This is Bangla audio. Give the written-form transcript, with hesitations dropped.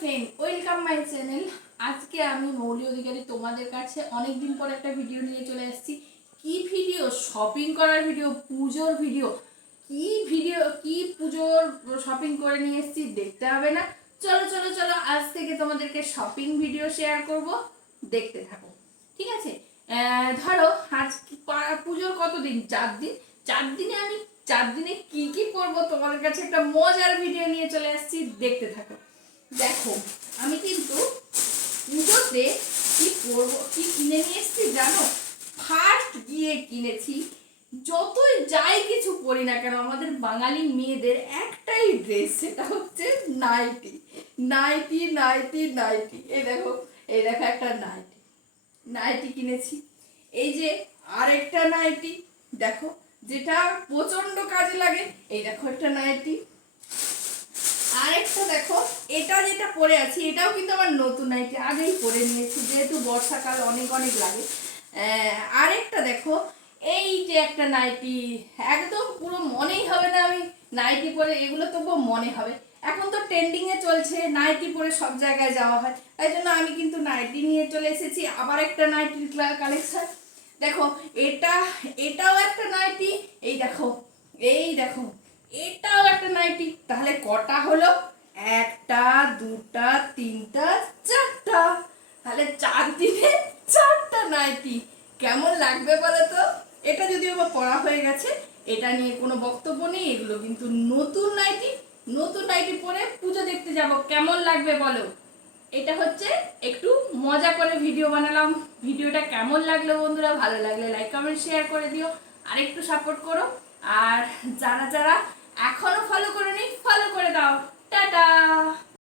Friend, welcome my channel. আজকে আমি মৌলি অধিকারী তোমাদের কাছে অনেকদিন পর একটা ভিডিও নিয়ে চলে এসেছি। কি ভিডিও? শপিং করার ভিডিও, পুজোর ভিডিও। কি পুজোর শপিং করে নিয়ে এসেছি দেখতে হবে না? চলো চলো চলো, আজ থেকে তোমাদেরকে শপিং ভিডিও শেয়ার করব, দেখতে থাকো। ঠিক আছে? ধরো আজ পুজোর কতদিন? 4 দিন। 4 দিনে আমি 4 দিনে কি কি করবো তোমাদের কাছে একটা মজার ভিডিও নিয়ে চলে আসছি, দেখতে থাকো। দেখো, আমি কিন্তু পুজোতে কি করবো, কি কিনে নিয়ে এসেছি জানো? ফার্স্ট গিয়ে কিনেছি, যতই যাই কিছু পরি না কেন আমাদের বাঙালি মেয়েদের একটাই ড্রেস, সেটা হচ্ছে নাইটি। নাইটি নাইটি নাইটি, এই দেখো একটা নাইটি। নাইটি কিনেছি। এই যে আরেকটা নাইটি, দেখো, যেটা প্রচন্ড কাজে লাগে। এই দেখো একটা নাইটি। আরেকটা দেখো, এটা যেটা পরে আছি এটাও কিন্তু আমার নতুন নাইটি, আগেই পরে নিয়েছি যেহেতু বর্ষাকাল অনেক অনেক লাগে। আরেকটা দেখো, এই যে একটা নাইটি, একদম পুরো মনেই হবে না আমি নাইটি পরে, এগুলো তবুও মনে হবে। এখন তো ট্রেন্ডিং এ চলছে নাইটি পরে সব জায়গায় যাওয়া হয়, তাই জন্য আমি কিন্তু নাইটি নিয়ে চলে এসেছি। আবার একটা নাইটির কালেকশন দেখো, এটাও একটা নাইটি। এই দেখো এটাও একটা নাইটি। তাহলে কটা হলো? একটা, দুটা, তিনটা, চারটা। তাহলে 4 দিনে 4টা নাইটি। কেমন লাগবে বলো তো? এটা যদিও বা পড়া হয়ে গেছে, এটা নিয়ে কোনো বক্তব্য নেই। এগুলো কিন্তু নতুন নাইটি। নতুন নাইটি পরে পুজো দেখতে যাব, কেমন লাগবে বলো? এটা হচ্ছে একটু মজা করে ভিডিও বানালাম। ভিডিওটা কেমন লাগলো বন্ধুরা? ভালো লাগলে লাইক কমেন্ট শেয়ার করে দিও, আর একটু সাপোর্ট করো। আর যারা যারা এখনো ফলো করোনি, ফলো করে দাও। টাটা।